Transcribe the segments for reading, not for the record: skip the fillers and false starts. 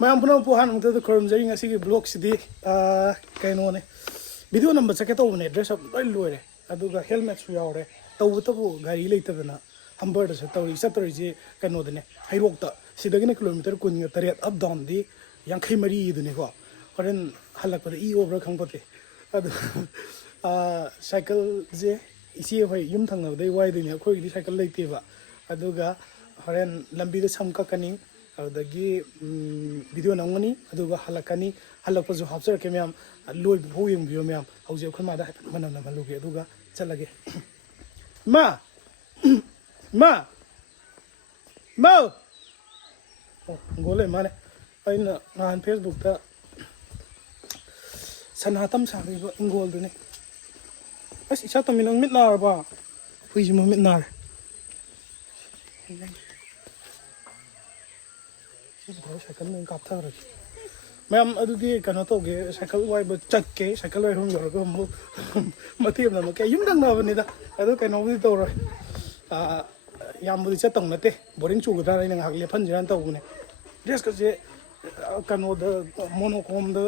ꯃꯌꯥꯝ ꯄꯨꯝꯅꯃꯛꯄꯨ ꯍꯥꯟꯅ ꯃꯛꯇꯗ ꯈꯨꯔꯨꯝꯖꯔꯤ ꯉꯁꯤꯒꯤ ꯕ꯭ꯂꯣꯛꯁꯤꯗꯤ ꯀꯩꯅꯣꯅꯦ ꯚꯤꯗꯤꯑꯣ ꯅꯝꯕ ꯆꯠꯀꯦ ꯇꯧꯕꯅꯦ ꯗ꯭ꯔꯦꯁ ꯑꯞ ꯂꯣꯏ ꯂꯣꯏꯔꯦ ꯑꯗꯨꯒ ꯍꯦꯜꯃꯦꯠꯁꯨ ꯌꯥꯎꯔꯦ ꯇꯧꯕꯇꯕꯨ ꯒꯥꯔꯤ ꯂꯩꯇꯗꯅ ꯍꯝꯕꯔꯗ ꯆꯠꯇꯧꯔꯤꯁꯦ ꯀꯩꯅꯣꯗꯅꯦ ꯍꯩꯔꯣꯛꯇ ꯁꯤꯗꯒꯤꯅ ꯀꯤꯂꯣꯃꯤꯇꯔ 18 ꯑꯞ ꯗꯥꯎꯟꯗꯤ 54 ꯍꯣꯔꯦꯟ ꯍꯜꯂꯛꯄꯗ ꯏ ꯑꯣꯕ꯭ꯔꯥ ꯈꯪꯄꯣꯠꯇꯦ ꯑꯗꯨ ꯁꯥꯏꯀꯜꯁꯦ ꯏꯆꯦ ꯍꯣꯏ ꯌꯨꯝ ꯊꯪꯅꯕꯗꯩ ꯋꯥꯏꯗꯣꯏꯅꯦ ꯑꯩꯈꯣꯏꯒꯤꯗꯤ ꯁꯥꯏꯀꯜ ꯂꯩꯇꯦꯕ ꯑꯗꯨꯒ ꯍꯣꯔꯦन ꯂꯝꯕꯤꯗ ꯁꯝ ꯀꯛꯀꯅꯤ ꯑꯗꯨꯗꯒꯤ ꯚꯤꯗꯤꯑꯣ ꯅꯝꯒꯅꯤ ꯑꯗꯨꯒ ꯍꯜꯂꯛꯀꯅꯤ ꯍꯜꯂꯛꯄꯁꯨ ꯍꯥꯞꯆꯔꯛꯀꯦ ꯃꯌꯥꯝ ꯂꯣꯏꯕ ꯐꯥꯎ ꯌꯦꯡꯕꯤꯌꯣ ꯃꯌꯥꯝ ꯍꯧꯖꯤꯛ ꯑꯩꯈꯣꯏ ꯃꯥꯗ ꯍꯥꯏꯐꯦꯠ ꯃꯅꯝ ꯅꯝꯍꯜꯂꯨꯒꯦ ꯑꯗꯨꯒ ꯆꯠꯂꯒꯦ ꯏꯃꯥ ꯏꯃꯥ ꯏꯃꯥꯎ ꯑꯣ ꯍꯪꯒꯣꯜ ꯂꯩ ꯃꯥꯅꯦ ꯑꯩꯅ ꯅꯍꯥꯟ ꯐꯦꯁꯕꯨꯛꯇ ꯁꯅꯥꯇꯝ ꯁꯥꯕꯤꯕ ꯍꯤꯡꯒꯣꯜꯗꯨꯅꯤ ꯑꯁ ꯏꯁꯥ ꯇꯝꯃꯤ ꯅꯪ ꯃꯤꯠ ꯅꯥꯔꯕ ꯍꯨꯏꯁꯤ ꯃꯃꯤꯠ ꯅꯥꯔꯦ ꯁꯥꯏꯀꯜ ꯑꯣꯏꯅ ꯀꯥꯞꯊꯈ꯭ꯔꯒꯦ ꯃꯌꯥꯝ ꯑꯗꯨꯗꯤ ꯀꯩꯅꯣ ꯇꯧꯒꯦ ꯁꯥꯏꯀꯜ ꯋꯥꯏꯕ ꯆꯠꯀꯦ ꯁꯥꯏꯀꯜ ꯋꯥꯏꯐꯝ ꯌꯧꯔꯒ ꯑꯃꯨꯛ ꯃꯇꯦꯛ ꯑꯃ ꯑꯃꯨꯛ ꯌꯨꯝ ꯊꯪꯅꯕꯅꯤꯗ ꯑꯗꯨ ꯀꯩꯅꯣꯕꯨꯗꯤ ꯇꯧꯔꯣꯏ ꯌꯥꯝꯕꯨꯗꯤ ꯆꯠꯇꯧ ꯅꯠꯇꯦ ꯕꯣꯔꯤꯡ ꯆꯨꯒꯗ꯭ꯔꯥꯅ ꯑꯩꯅ ꯉꯥꯏꯍꯥꯛ ꯂꯦꯞꯍꯟꯁꯤꯔꯥꯅ ꯇꯧꯕꯅꯦ ꯗ꯭ꯔꯦꯁꯀꯁꯦ ꯀꯩꯅꯣꯗ ꯃꯣꯅꯣꯀꯣꯝꯗ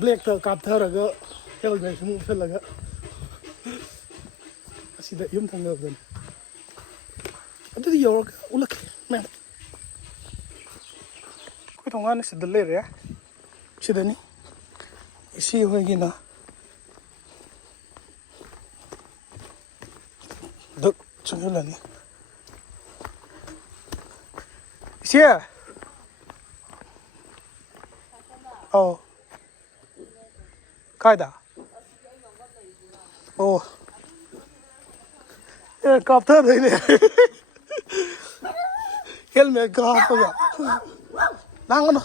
ꯕ꯭ꯂꯦꯛꯇ ꯀꯥꯞꯊꯔꯒ ꯍꯦꯜꯃꯦꯠ ꯁꯨꯝ ꯎꯞꯁꯜꯂꯒ ꯑꯁꯤꯗ ꯌꯨꯝ ꯊꯪꯅꯕꯗꯅꯤ ꯑꯗꯨꯗꯤ ꯌꯧꯔꯒ ꯎꯠꯂꯛꯀꯦ ꯃꯌꯥꯝ ꯑꯩꯈꯣꯏ ꯊꯣꯡꯒꯥꯟꯅ ꯁꯤꯗ ꯂꯩꯔꯦ ꯁꯤꯗꯅꯤ ꯏꯆꯦ ꯍꯣꯏꯒꯤꯅ ꯗꯛ ꯆꯪꯁꯤꯜꯂꯅꯤ ꯏꯆꯦ ꯑꯧ ꯀꯥꯏꯗ ꯑꯣ ꯑꯦ ꯀꯥꯞꯊꯗꯣꯏꯅꯦ ꯍꯦꯜꯃꯦꯠꯀ ꯍꯥꯞꯄꯒ ꯂꯥꯡꯒꯅꯨ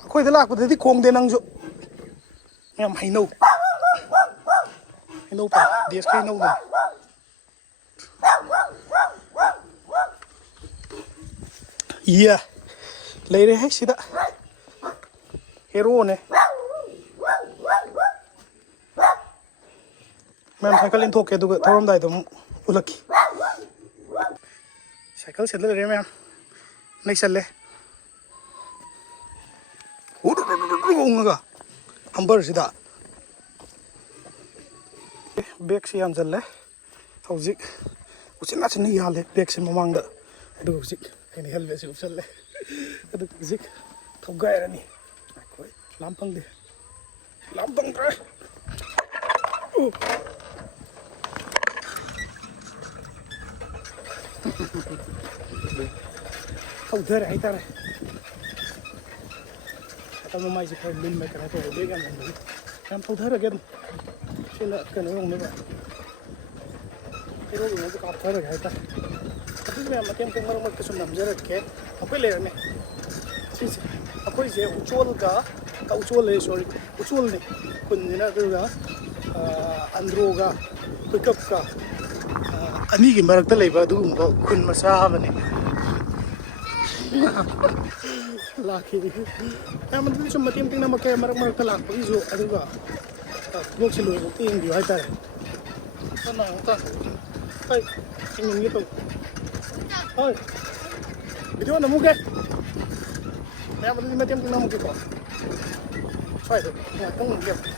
ꯑꯩꯈꯣꯏꯗ ꯂꯥꯛꯄꯗꯗꯤ ꯈꯣꯡꯗꯦ ꯅꯪꯁꯨ ꯌꯥꯝ ꯍꯩꯅꯧ ꯄꯥꯏ ꯗꯦꯁꯀꯤ ꯍꯩꯅꯧꯗꯅꯤ ꯏꯌꯥ ꯂꯩꯔꯦꯍꯦ ꯁꯤꯗ ꯍꯦꯔꯣꯅꯦ ꯃꯌꯥꯝ ꯁꯥꯏꯀꯜ ꯏꯟꯊꯣꯛꯀꯦ ꯑꯗꯨꯒ ꯊꯧꯔꯝꯗꯥꯏꯗ ꯑꯃꯨꯛ ꯎꯠꯂꯛꯈꯤ ꯁꯥꯏꯀꯜ ꯁꯦꯠꯂ ꯂꯩꯔꯦ ꯃꯌꯥꯝ ꯅꯩꯁꯜꯂꯦ ꯎꯡꯉꯒ ꯍꯝꯕꯔꯁꯤꯗ ꯕꯦꯒꯁꯤ ꯌꯥꯟꯁꯤꯜꯂꯦ ꯍꯧꯖꯤꯛ ꯎꯆꯤꯟ ꯅꯥꯆꯤꯟꯅ ꯌꯥꯜꯂꯦ ꯕꯦꯒꯁꯤ ꯃꯃꯥꯡꯗ ꯑꯗꯨꯒ ꯍꯧꯖꯤꯛ ꯑꯩꯅ ꯍꯦꯜꯃꯦꯠꯁꯤ ꯎꯞꯁꯜꯂꯦ ꯑꯗꯨꯒ ꯍꯧꯖꯤꯛ ꯊꯧꯒꯥꯏꯔꯅꯤ ꯑꯩꯈꯣꯏ ꯂꯥꯝ ꯐꯪꯗꯦ ꯂꯥꯝ ꯐꯪꯗ꯭ꯔꯦ ꯊꯧꯙꯔꯦ ꯍꯥꯏꯇꯥꯔꯦ ꯑꯇꯪ ꯃꯥꯏꯁꯦ ꯈꯔ ꯂꯨꯝꯃꯦ ꯀꯩꯅꯣ ꯇꯧꯋꯦ ꯕꯦꯒ ꯌꯥꯝ ꯂꯨꯝꯕꯒꯤ ꯌꯥꯝ ꯊꯧꯙꯔꯒꯦ ꯑꯗꯨꯝ ꯁꯤꯅ ꯀꯩꯅꯣ ꯌꯧꯅꯕ ꯍꯦꯔꯣ ꯌꯧꯅꯕ ꯀꯥꯞꯊꯔꯒꯦ ꯍꯥꯏꯇꯥꯔꯦ ꯑꯗꯨꯁꯨ ꯃꯌꯥꯝ ꯃꯇꯦꯡ ꯃꯔꯛ ꯃꯔꯛꯇ ꯁꯨꯝ ꯅꯝꯖꯔꯛꯀꯦ ꯑꯩꯈꯣꯏ ꯂꯩꯔꯝꯃꯦ ꯁꯤꯁꯦ ꯑꯩꯈꯣꯏꯁꯦ ꯎꯆꯣꯜꯒ ꯎꯆꯣꯜ ꯁꯣꯔꯤ ꯎꯆꯣꯜꯅꯤ ꯈꯨꯟꯁꯤꯅ ꯑꯗꯨꯒ ꯑꯟꯗ꯭ꯔꯣꯒ ꯍꯨꯏꯀꯞꯀ ꯑꯅꯤꯒꯤ ꯃꯔꯛꯇ ꯂꯩꯕ ꯑꯗꯨꯒꯨꯝꯕ ꯈꯨꯟ ꯃꯆꯥ ꯑꯃꯅꯤ ꯂꯥꯛꯈꯤꯗꯤ ꯌꯥꯝ ꯑꯗꯨꯗꯤ ꯁꯨꯝ ꯃꯇꯦꯡ ꯅꯝꯃꯛꯀꯦ ꯃꯔꯛ ꯃꯔꯛꯇ ꯂꯥꯛꯄꯒꯤꯁꯨ ꯑꯗꯨꯒ ꯕ꯭ꯂꯣꯛꯁꯦ ꯂꯣꯏꯐꯥꯎꯇ ꯌꯦꯡꯕꯤꯌꯨ ꯍꯥꯏꯇꯥꯔꯦ ꯍꯣꯏ ꯌꯦꯡꯅꯤꯡꯒꯦ ꯇꯧ ꯍꯣꯏ ꯚꯤꯗꯤꯑꯣ ꯅꯝꯃꯨꯒꯦ ꯃꯌꯥꯝ ꯑꯗꯨꯗꯤ ꯃꯇꯦꯡ ꯅꯝꯃꯛꯀꯦꯀꯣ ꯁ꯭ꯋꯥꯏꯗ ꯉꯥꯛꯇꯪ ꯂꯦꯞꯄꯨ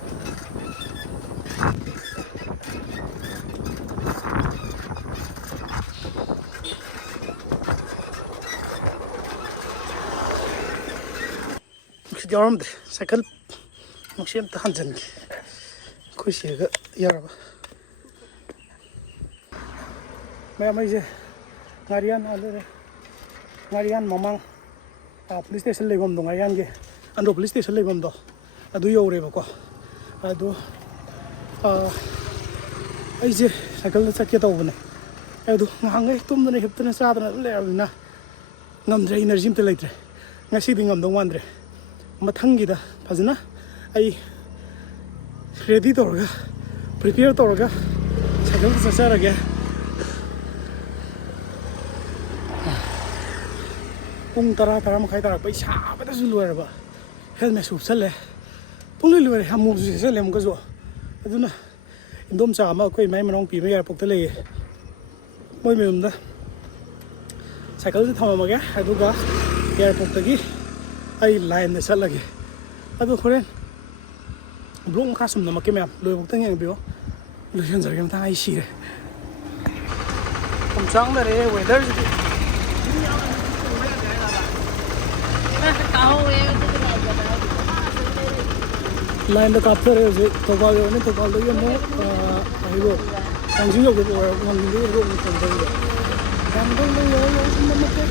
ꯅꯨꯡꯁꯤꯠ ꯌꯥꯎꯔꯝꯗ꯭ꯔꯦ ꯁꯥꯏꯀꯜ ꯅꯨꯡꯁꯤꯠ ꯑꯝꯇ ꯍꯟꯖꯤꯟꯒꯦ ꯑꯩꯈꯣꯏ ꯆꯦꯒ ꯌꯥꯔꯕ ꯃꯌꯥꯝ ꯑꯩꯁꯦ ꯉꯥꯔꯤꯌꯥꯟ ꯂꯩꯔꯦ ꯉꯥꯔꯤꯌꯥꯟ ꯃꯃꯥꯡ ꯄꯨꯂꯤꯁ ꯁ꯭ꯇꯦꯁꯟ ꯂꯩꯐꯝꯗꯣ ꯉꯥꯔꯤꯌꯥꯟꯒꯤ ꯑꯟꯗ꯭ꯔꯣ ꯄꯨꯂꯤꯁ ꯁ꯭ꯇꯦꯁꯟ ꯂꯩꯐꯝꯗꯣ ꯑꯗꯨ ꯌꯧꯔꯦꯕꯀꯣ ꯑꯗꯣ ꯑꯩꯁꯦ ꯁꯥꯏꯀꯜꯗ ꯆꯠꯀꯦ ꯇꯧꯕꯅꯦ ꯑꯗꯣ ꯉꯍꯥꯟꯈꯩ ꯇꯨꯝꯗꯅ ꯍꯤꯞꯇꯅ ꯆꯥꯗꯅ ꯑꯗꯨꯝ ꯂꯩꯔꯕꯅꯤꯅ ꯉꯝꯗ꯭ꯔꯦ ꯏꯅꯔꯖꯤ ꯑꯝꯇ ꯂꯩꯇ꯭ꯔꯦ ꯉꯁꯤꯗꯤ ꯉꯝꯗꯧ ꯃꯥꯟꯗ꯭ꯔꯦ ꯃꯊꯪꯒꯤꯗ ꯐꯖꯅ ꯑꯩ ꯔꯦꯗꯤ ꯇꯧꯔꯒ ꯄ꯭ꯔꯤꯄꯦꯌꯔ ꯇꯧꯔꯒ ꯁꯥꯏꯀꯜꯗ ꯆꯠꯆꯔꯒꯦ ꯄꯨꯡ 10 ꯇꯥꯔꯛꯄ ꯑꯩ ꯁꯥꯕꯗꯁꯨ ꯂꯣꯏꯔꯕ ꯍꯦꯜꯃꯦꯠꯁꯨ ꯎꯞꯁꯜꯂꯦ ꯄꯨꯡꯂꯣꯏ ꯂꯣꯏꯔꯦ ꯑꯃꯨꯛꯁꯨ ꯁꯦꯠꯆꯜꯂꯦ ꯑꯃꯨꯛꯀꯁꯨ ꯑꯗꯨꯅ ꯏꯟꯗꯣꯝꯆꯥ ꯑꯃ ꯑꯩꯈꯣꯏ ꯏꯃꯥꯏ ꯃꯅꯥꯎꯄꯤ ꯑꯃ ꯏꯌꯥꯔꯄꯣꯔꯠꯇ ꯂꯩꯌꯦ ꯃꯣꯏ ꯃꯌꯨꯝꯗ ꯁꯥꯏꯀꯜꯁꯦ ꯊꯝꯃꯝꯃꯒꯦ ꯑꯗꯨꯒ ꯏꯌꯥꯔꯄꯣꯔꯠꯇꯒꯤ ꯑꯩ ꯂꯥꯏꯟꯗ ꯆꯠꯂꯒꯦ ꯑꯗꯣ ꯍꯣꯔꯦꯟ ꯕ꯭ꯂꯣꯛ ꯃꯈꯥ ꯁꯨꯝ ꯅꯝꯃꯛꯀꯦ ꯃꯌꯥꯝ ꯂꯣꯏꯕꯨꯛꯇꯪ ꯌꯦꯡꯕꯤꯌꯣ ꯂꯣꯏꯁꯤꯟꯖꯔꯒꯦ ꯃꯊꯪ ꯑꯩ ꯁꯤꯔꯦ ꯆꯥꯡꯗꯔꯦ ꯋꯦꯗꯔꯁꯤꯗꯤ ꯂꯥꯏꯟꯗ ꯀꯥꯞꯊꯔꯦ ꯍꯧꯖꯤꯛ ꯊꯧꯕꯥꯜ ꯌꯧꯔꯅꯤ ꯊꯧꯕꯥꯜꯗꯒꯤ ꯑꯃꯨꯛ ꯍꯥꯏꯕꯣ ꯋꯥꯡꯖꯤꯡ ꯌꯧꯒꯦ ꯋꯥꯡꯖꯤꯡꯗꯒꯤ ꯑꯃꯨꯛ ꯊꯧꯗꯣꯏꯕ ꯌꯥꯝ ꯗꯪ ꯌꯧꯔ ꯁꯨꯝ ꯅꯝꯃꯛꯀꯦ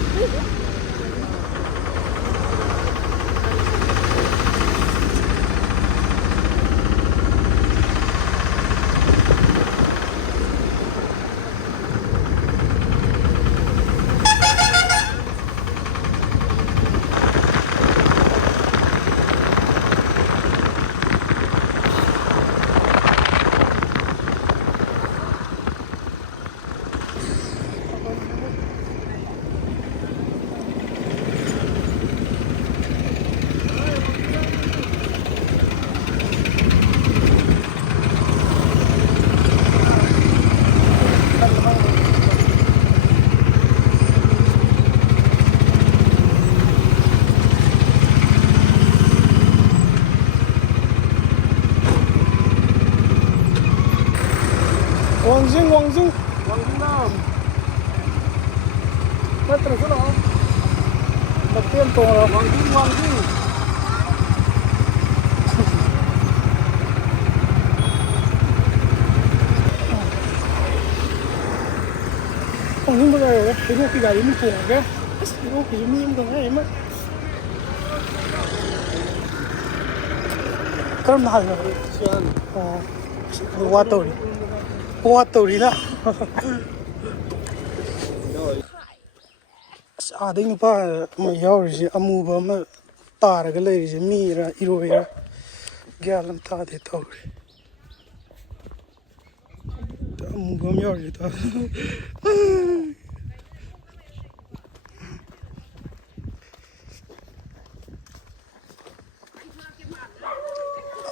왕징 왕징남 nꯠꯇ꯭ꯔꯁꯨ ꯂꯥꯛꯑꯣ ꯃꯇꯦꯝ ꯇꯣꯡꯉꯣ 왕징 왕징 ꯕꯖꯥꯔ ꯌꯧꯔꯦ ꯍꯩꯔꯣꯛꯀꯤ ꯒꯥꯔꯤ ꯑꯃ ꯇꯣꯡꯉꯒꯦ ꯑꯁ ꯍꯩꯔꯣꯛꯀꯤꯁꯨ ꯃꯤ ꯑꯃ ꯉꯥꯏ ꯑꯃ ꯀꯔꯝꯅ ꯍꯥꯏꯅꯣ ꯑꯣ ꯋꯥ ꯇꯧꯔꯤꯗ ꯑꯁ ꯑꯥꯗꯩ ꯅꯨꯄꯥ ꯑꯃ ꯌꯥꯎꯔꯤꯁꯦ ꯑꯃꯨꯕ ꯑꯃ ꯇꯥꯔꯒ ꯂꯩꯔꯤꯁꯦ ꯃꯤꯔ ꯏꯔꯣꯏꯔ ꯒ꯭ꯌꯥꯟ ꯑꯃ ꯇꯥꯗꯦ ꯇꯧꯔꯤ ꯑꯃꯨꯕ ꯑꯃ ꯌꯥꯎꯔꯤꯁꯦ ꯇꯥ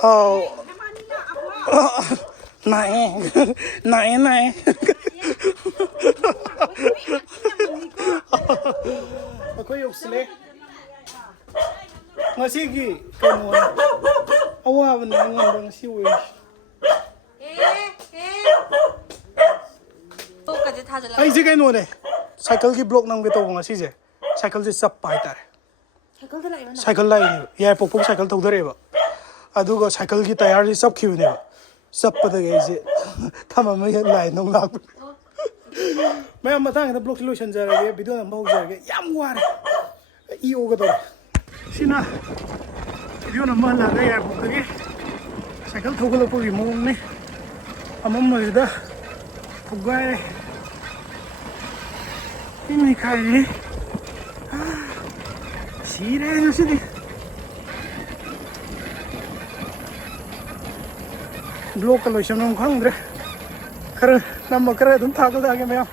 ꯑꯥꯎ 나에 ꯑꯩꯈꯣꯏ ꯌꯧꯁꯤꯜꯂꯦ ꯉꯁꯤꯒꯤ ꯀꯩꯅꯣ ꯑꯋꯥꯕꯅꯦ ꯑꯩꯉꯣꯟꯗ ꯉꯁꯤ ꯑꯣꯏꯔꯤꯁꯦ ꯑꯩꯁꯦ ꯀꯩꯅꯣꯅꯦ ꯁꯥꯏꯀꯜꯒꯤ ꯕ꯭ꯂꯣꯛ ꯅꯝꯒꯦ ꯇꯧꯕ ꯉꯁꯤꯁꯦ ꯁꯥꯏꯀꯜꯁꯦ ꯆꯞꯄ ꯍꯥꯏꯇꯥꯔꯦ ꯁꯥꯏꯀꯜ ꯂꯥꯛꯏꯅꯦꯕ ꯌꯥꯏꯄꯣꯛꯐꯥꯎ ꯁꯥꯏꯀꯜ ꯊꯧꯊꯔꯛꯑꯦꯕ ꯑꯗꯨꯒ ꯁꯥꯏꯀꯜꯒꯤ ꯇꯌꯥꯔꯁꯦ ꯆꯞꯈꯤꯕꯅꯦꯕ ꯆꯞꯄꯗꯒꯤ ꯑꯩꯁꯦ ꯊꯝꯃꯝꯃꯒ ꯂꯥꯏꯟꯗ ꯑꯃꯨꯛ ꯂꯥꯛꯄ ꯃꯌꯥꯝ ꯃꯇꯥꯡꯁꯤꯗ ꯕ꯭ꯂꯣꯛꯁꯦ ꯂꯣꯏꯁꯤꯟꯖꯔꯒꯦ ꯚꯤꯗꯤꯑꯣ ꯅꯝꯕ ꯍꯧꯖꯔꯒꯦ ꯌꯥꯝ ꯋꯥꯔꯦ ꯏ ꯑꯣꯒꯗꯧꯔꯦ ꯁꯤꯅ ꯚꯤꯗꯤꯑꯣ ꯅꯝꯕ ꯍꯜꯂꯛꯑꯒ ꯌꯥꯏꯄꯣꯛꯇꯒꯤ ꯁꯥꯏꯀꯜ ꯊꯧꯒꯠꯂꯛꯄꯒꯤ ꯃꯑꯣꯡꯅꯤ ꯑꯃꯝꯕꯁꯤꯗ ꯊꯧꯒꯥꯏꯔꯦ ꯏꯅꯤ ꯈꯥꯏꯔꯦ ꯁꯤꯔꯦ ꯉꯁꯤꯗꯤ ꯕ꯭ꯂꯣꯛꯀ ꯂꯣꯏꯁꯟꯐꯝ ꯈꯪꯗ꯭ꯔꯦ ꯈꯔ ꯅꯝꯃ ꯈꯔ ꯑꯗꯨꯝ ꯊꯥꯒꯠꯂꯛꯑꯒꯦ ꯃꯌꯥꯝ